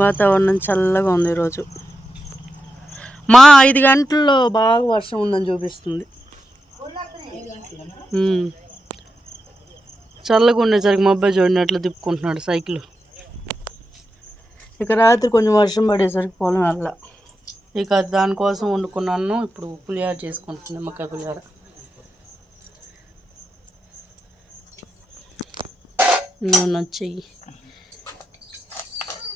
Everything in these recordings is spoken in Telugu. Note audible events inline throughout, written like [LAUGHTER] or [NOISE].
వాతావరణం చల్లగా ఉంది ఈరోజు. మా ఐదు గంటల్లో బాగా వర్షం ఉందని చూపిస్తుంది. చల్లగా ఉండేసరికి మా అబ్బాయి చూడండి అట్లా తిప్పుకుంటున్నాడు సైకిల్. ఇక రాత్రి కొంచెం వర్షం పడేసరికి పొలం వెళ్ళ ఇక దానికోసం వండుకున్నాను ఇప్పుడు పులిహార చేసుకుంటుంది నిమ్మకాయ పులిహార. నన్ను వచ్చేయి.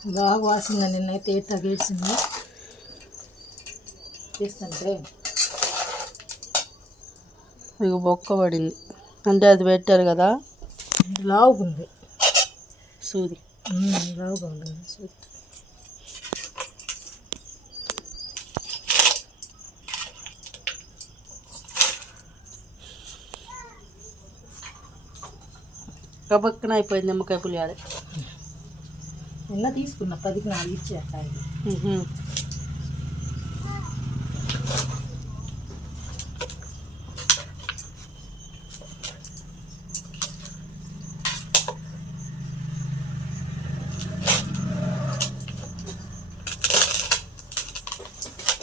బాగా వాసింది నిన్నైతే ఏ తగేసింది చేస్తుంటే. ఇక బొక్క పడింది. అంటే అది పెట్టారు కదా? లావుగా ఉంది. సూది. లావుగా ఉంది. కబక్కన అయిపోయింది నిమ్మకాయ పులిహార. నిన్న తీసుకున్న పదికి నాలుగు ఇచ్చేట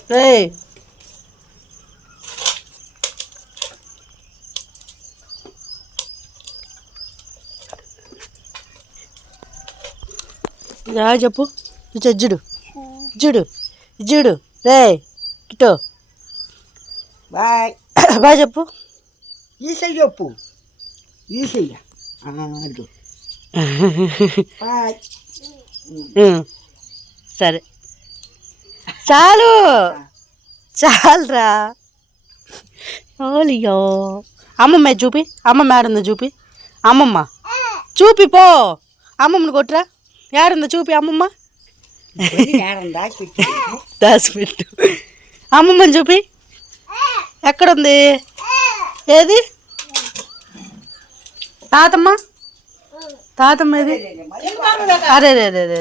రే యా చెప్పు. జుడు. జుడు. జుడు. రే ఇటో. బాయ్. [COUGHS] బాయ్ చెప్పు. ఈసయ్య చెప్పు. ఈసయ్య బాయ్. సరే. చాలు. చాలురా. ఓలియో. అమ్మమ్మ చూపి. అమ్మమ్మ ఏడుందో చూపి. అమ్మమ్మ. చూపి పో. అమ్మమ్మని కొట్టురా. ఏడుందో చూపి అమ్మమ్మ దాచిపెట్టి అమ్మమ్మని చూపి ఎక్కడుంది ఏది తాతమ్మ తాతమ్మ ఏది అరే రే రే రే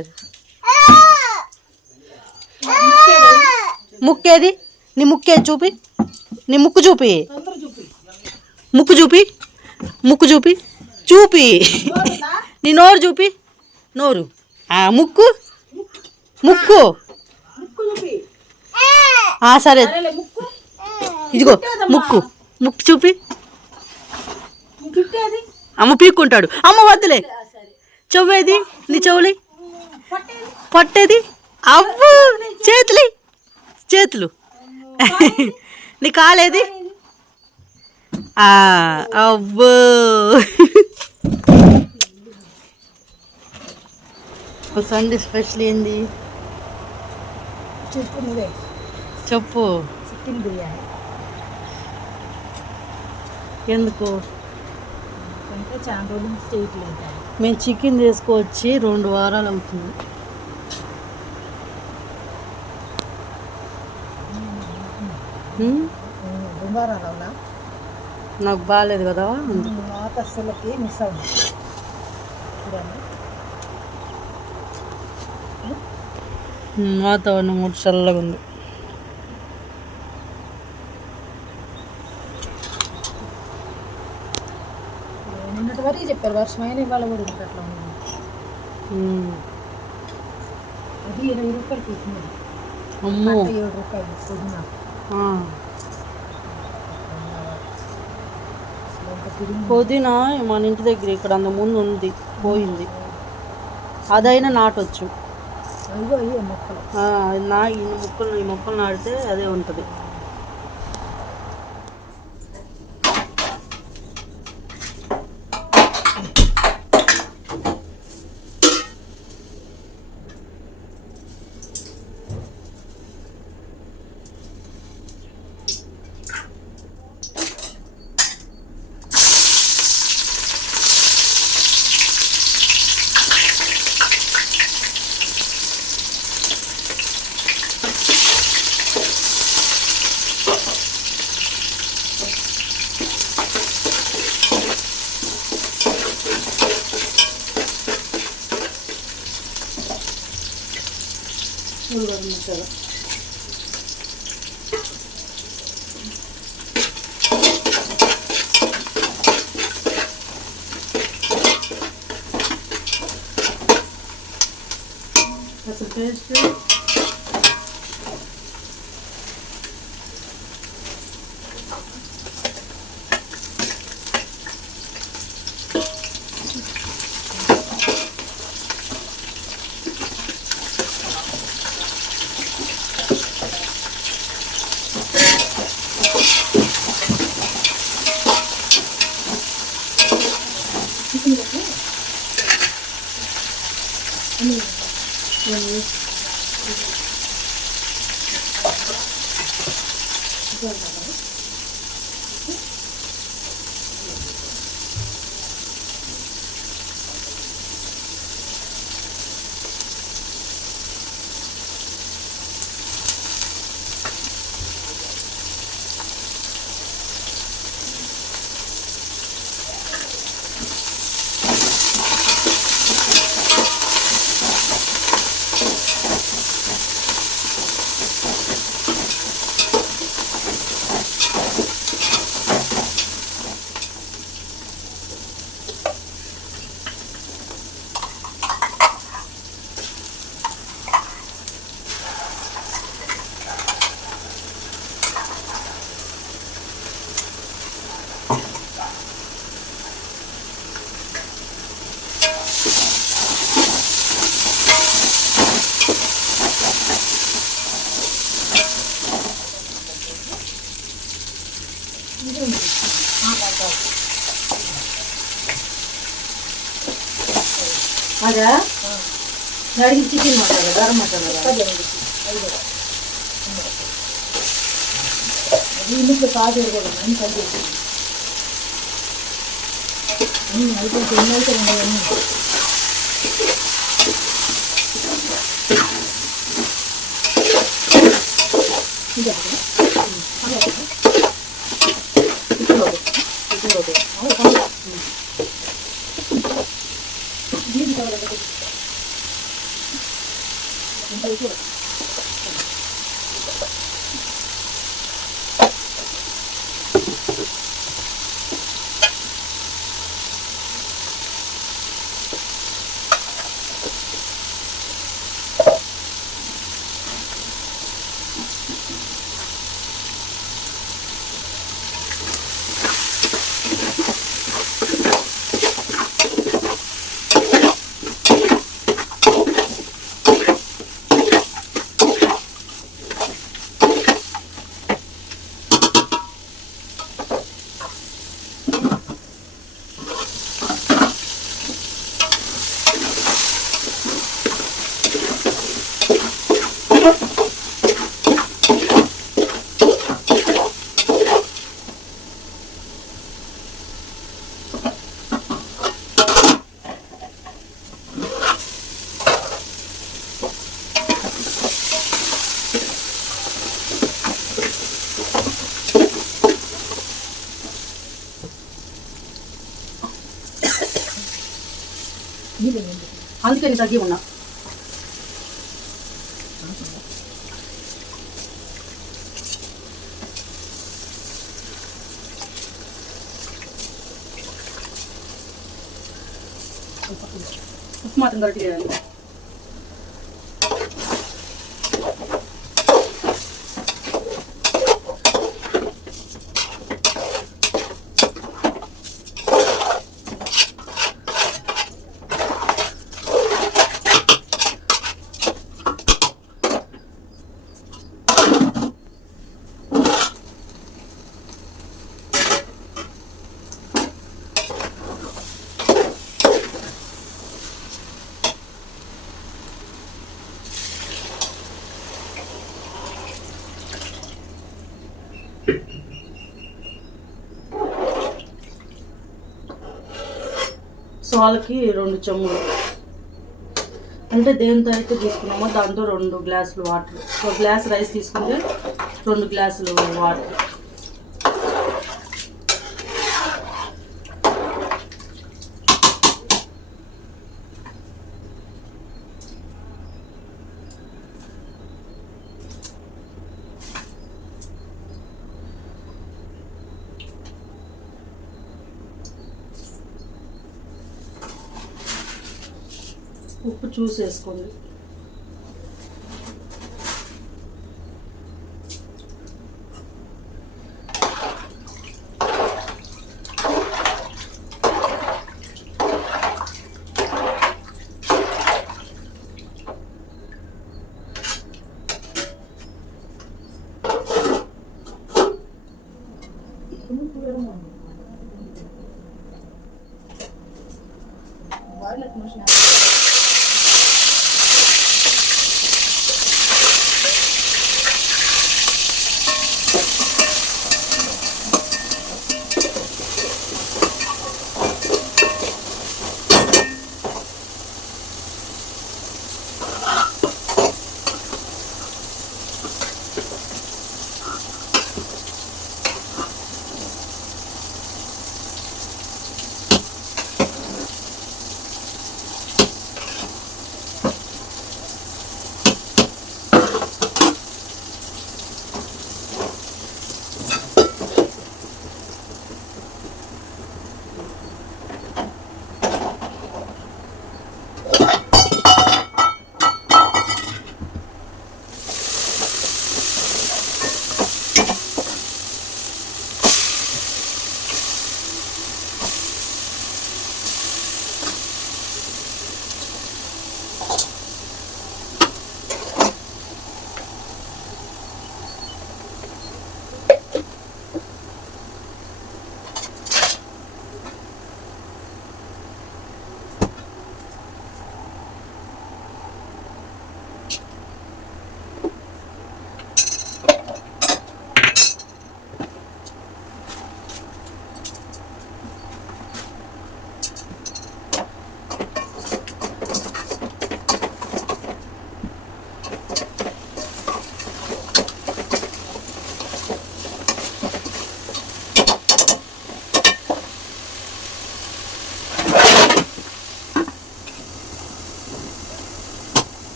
ముక్కేది నీ ముక్కేది చూపి నీ ముక్కు చూపి ముక్కు చూపి ముక్కు చూపి చూపి నీ నోరు చూపి నోరు ముక్కు? ముక్కు. ఆ, సరే. ఇదిగో ముక్కు. ముక్కు చూపి. అమ్మ పీక్కుంటాడు. అమ్మ వద్దులే. చెవ్వేది? నీ చెవులి? పట్టేది? అవ్వు. చేతులు. చేతులు. నీ కాలేది? ఆ, అవ్వో. సండే స్పెషల్ ఏంది? చెప్పు చికెన్ బిర్యానీ. ఎందుకు? అంటే చాలా రోజుల చేయట్లేదు? మేము చికెన్ తీసుకొచ్చి రెండు వారాలు అవుతుంది. నాకు బాగాలేదు కదా. అస్సలకి మిస్ అవుతుంది చూడండి హ్మ్, వాతావరణం కూడా చల్లగా ఉంది. నిన్నటి వరకు చెప్పారు వర్షమైన ఇవాళ కూడా ఇంకా అట్లా ఉంది. హ్మ్. అది ఇరవై రూపాయలు తీసుకున్నది అమ్మో. కట్ట ఏడు రూపాయలు పొద్దున ఆ. ఇంకా తిరిగి పుదీనా మన ఇంటి దగ్గర ఇక్కడ అంత ముందు ఉంది పోయింది. అదైనా నాటొచ్చు. నా ఈ మొక్కలు ఈ మొక్కలు నాటితే అదే ఉంటుంది ಗರಂ That's a bit ಅಡಿಗೆ ಚಿಕನ್ ಮಸಾಲ ಗರಂ ಮಸಾಲ ಇನ್ನಕ್ಕೆ ಕಾದು ಇರ್ಬೋದು ನಾನು ತಂದಿರ್ತೀನಿ ಹ್ಞೂ ಅಲ್ಪ ಚೆನ್ನಾಗಿ ಹಣ್ಣು ಇದೆ 全部都做了 అందుకని తగ్గి ఉన్నా ఉప్పు మాత్రం కరెక్ట్ చేయాలి సో రెండు చెమ్ములు అంటే దేంతో అయితే తీసుకున్నామో దాంతో రెండు గ్లాసులు వాటర్. ఒక గ్లాస్ రైస్ తీసుకుంటే రెండు గ్లాసులు వాటర్. ఉప్పు చూసేసుకోండి Вайлет нужна.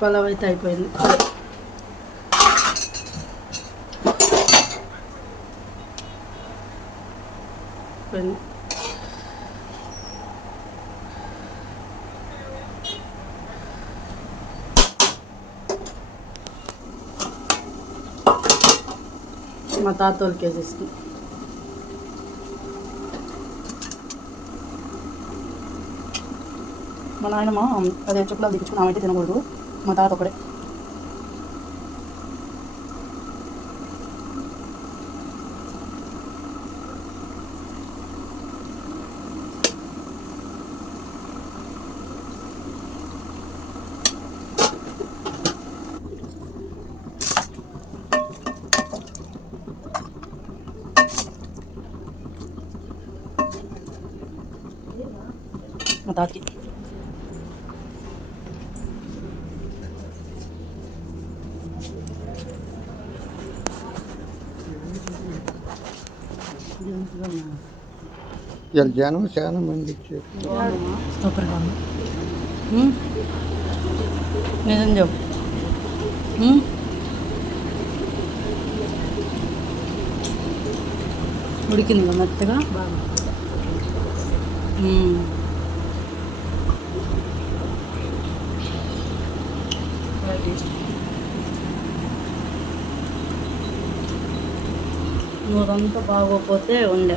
పలావ్ అయితే అయిపోయింది అయిపోయింది. మా తాత వాళ్ళకి వేసేస్తుంది మా నాయనమ్మ అదే చెప్పులు దిగించుకుని ఆమె అయితే తినకూడదు మా తాత ఒకడే మా తాతకి ఇలా జనం చాలా మంది ఉమ్? నిజం చెప్పు? ఉడికింది కదా మెత్తగా? బాగా ఊరంతా బాగోపోతే బాగోకపోతే ఉండే.